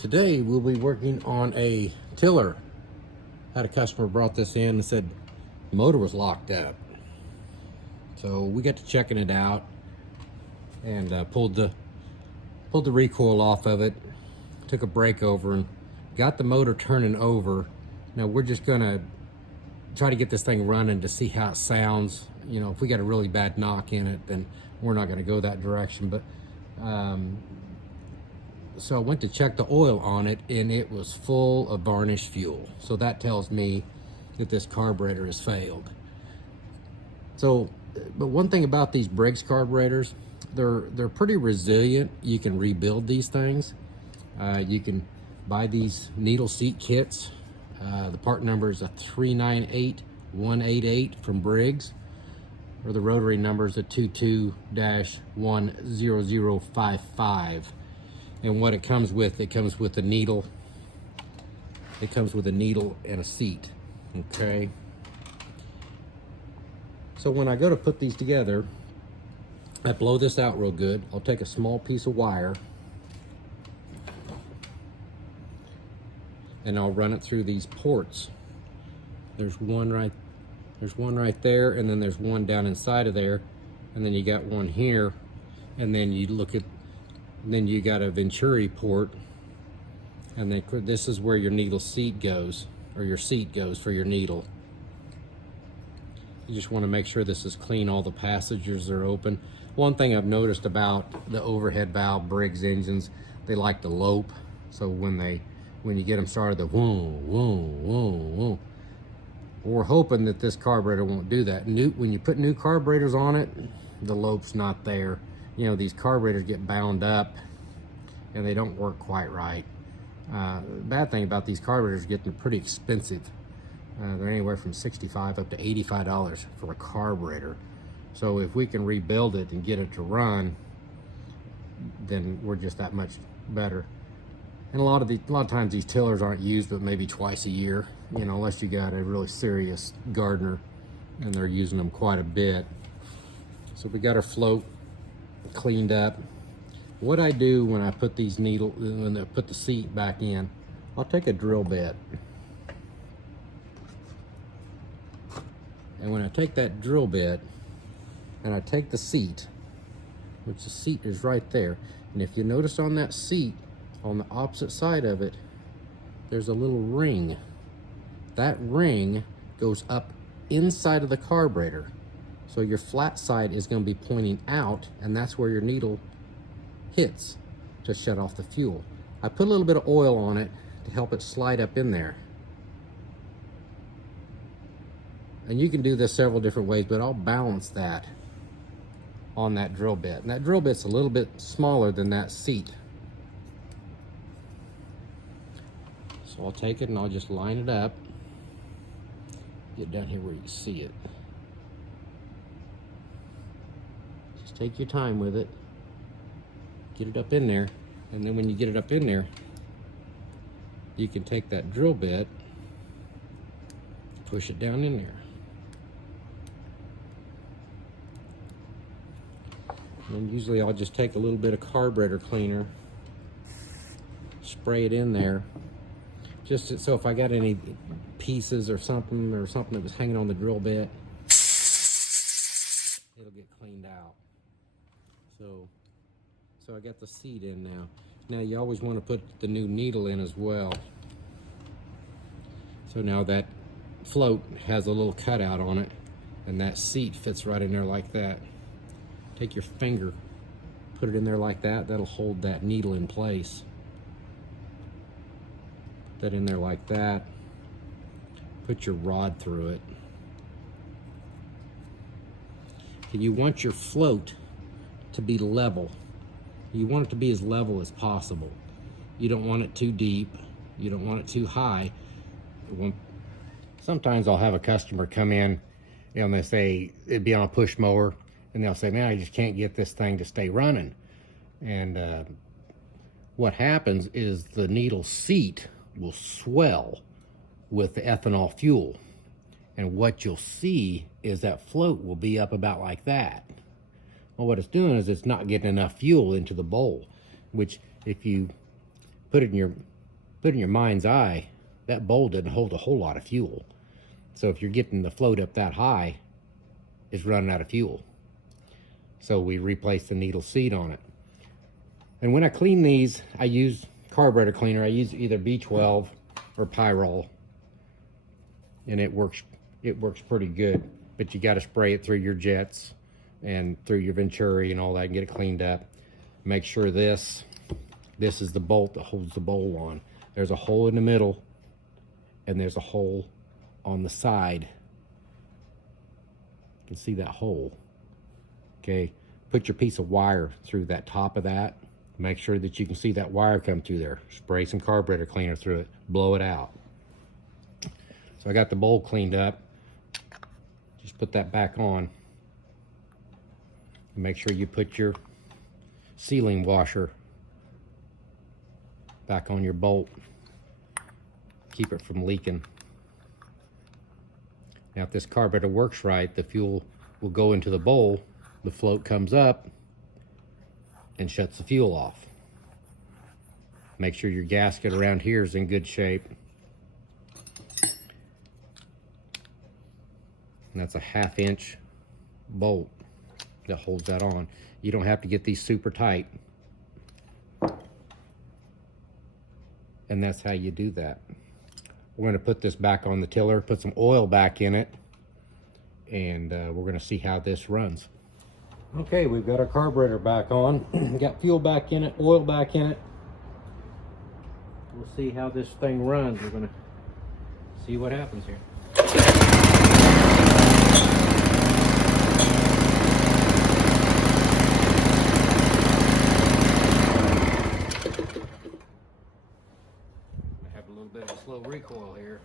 Today we'll be working on a tiller. Had a customer brought this in and said the motor was locked up. So we got to checking it out and pulled the recoil off of it, took a brake over and got the motor turning over. Now we're just gonna try to get this thing running to see how it sounds. You know, if we got a really bad knock in it, then we're not gonna go that direction. But so I went to check the oil on it and it was full of varnished fuel. So that tells me that this carburetor has failed. So, but one thing about these Briggs carburetors, they're pretty resilient. You can rebuild these things. You can buy these needle seat kits. The part number is a 398188 from Briggs, or the rotary number is a 22-10055. And what it comes with a needle. It comes with a needle and a seat, okay? So when I go to put these together, I blow this out real good. I'll take a small piece of wire and I'll run it through these ports. There's one right there, and then there's one down inside of there, and then you got one here, and then you look at, then you got a Venturi port, and then this is where your needle seat goes, or your seat goes for your needle. You just want to make sure this is clean, all the passages are open. One thing I've noticed about the overhead valve Briggs engines, they like to lope. So when you get them started, the whoom, whoom, whoom, whoom. We're hoping that this carburetor won't do that. When you put new carburetors on it, the lope's not there. You know, these carburetors get bound up and they don't work quite right. The bad thing about these carburetors is getting pretty expensive. They're anywhere from $65 up to $85 for a carburetor. So if we can rebuild it and get it to run, then we're just that much better. And a lot of times these tillers aren't used but maybe twice a year, you know, unless you got a really serious gardener and they're using them quite a bit. So we got our float cleaned up. What I do when I put when I put the seat back in, I'll take a drill bit. And when I take that drill bit and I take the seat, which the seat is right there, and if you notice on that seat, on the opposite side of it, there's a little ring. That ring goes up inside of the carburetor. So your flat side is going to be pointing out, and that's where your needle hits to shut off the fuel. I put a little bit of oil on it to help it slide up in there. And you can do this several different ways, but I'll balance that on that drill bit. And that drill bit's a little bit smaller than that seat. So I'll take it and I'll just line it up. Get down here where you see it. Just take your time with it. Get it up in there. And then when you get it up in there, you can take that drill bit, push it down in there. And usually I'll just take a little bit of carburetor cleaner, spray it in there, just so if I got any pieces or something that was hanging on the drill bit, it'll get cleaned out. So I got the seat in now. Now you always want to put the new needle in as well. So now that float has a little cutout on it, and that seat fits right in there like that. Take your finger, put it in there like that. That'll hold that needle in place. Put that in there like that. Put your rod through it. And you want your float to be level. You want it to be as level as possible. You don't want it too deep. You don't want it too high. Sometimes I'll have a customer come in and they say, it'd be on a push mower, and they'll say, man, I just can't get this thing to stay running. And what happens is the needle seat will swell with the ethanol fuel. And what you'll see is that float will be up about like that. Well, what it's doing is it's not getting enough fuel into the bowl, which if you put in your mind's eye, that bowl doesn't hold a whole lot of fuel. So if you're getting the float up that high, it's running out of fuel. So we replace the needle seat on it. And when I clean these, I use carburetor cleaner. I use either B12 or Pyrol, and it works pretty good. But you got to spray it through your jets and through your Venturi and all that and get it cleaned up. Make sure this is the bolt that holds the bowl on. There's a hole in the middle and there's a hole on the side. You can see that hole. Okay, put your piece of wire through that top of that. Make sure that you can see that wire come through there. Spray some carburetor cleaner through it, blow it out. So I got the bowl cleaned up. Just put that back on. Make sure you put your sealing washer back on your bolt. Keep it from leaking. Now if this carburetor works right, the fuel will go into the bowl, the float comes up and shuts the fuel off. Make sure your gasket around here is in good shape. And that's a 1/2 inch bolt that holds that on. You don't have to get these super tight. And that's how you do that. We're going to put this back on the tiller, put some oil back in it, and we're going to see how this runs. Okay, we've got our carburetor back on. Got fuel back in it, oil back in it. We'll see how this thing runs. We're going to see what happens here. I have a little bit of a slow recoil here.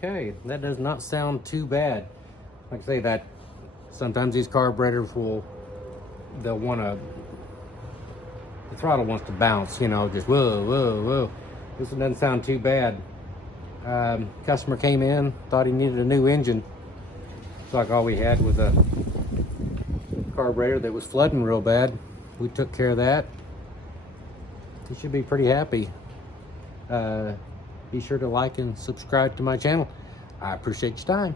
Okay, that does not sound too bad. Like I say, that sometimes these carburetors they'll want to, the throttle wants to bounce, you know, just whoa, whoa, whoa. This one doesn't sound too bad. Customer came in, thought he needed a new engine. It's like all we had was a carburetor that was flooding real bad. We took care of that. He should be pretty happy. Be sure to like and subscribe to my channel. I appreciate your time.